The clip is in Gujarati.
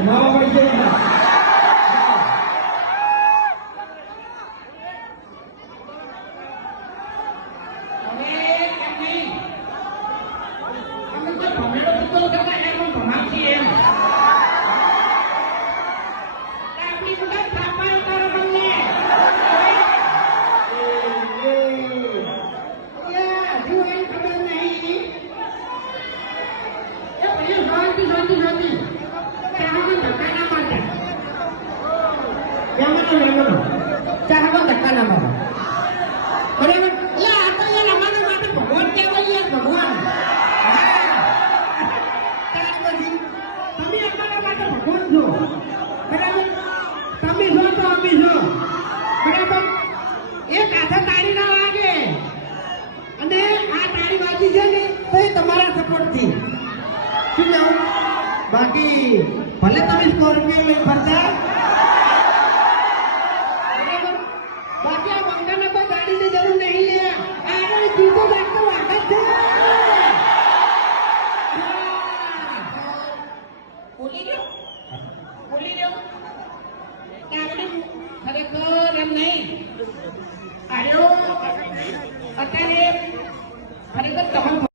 જમાવા પડશે बाकी भले તમે સ્કોર્પિયો લઈ ફરતા બાકી આ બંગાને કોઈ ગાડીની જરૂર નહીં લે આગળ જૂતો લાગતો વાગત છે બોલી ગયો આપણે ખરેખર એમ નહીં આવ્યો અત્યારે ખરેખર તમારું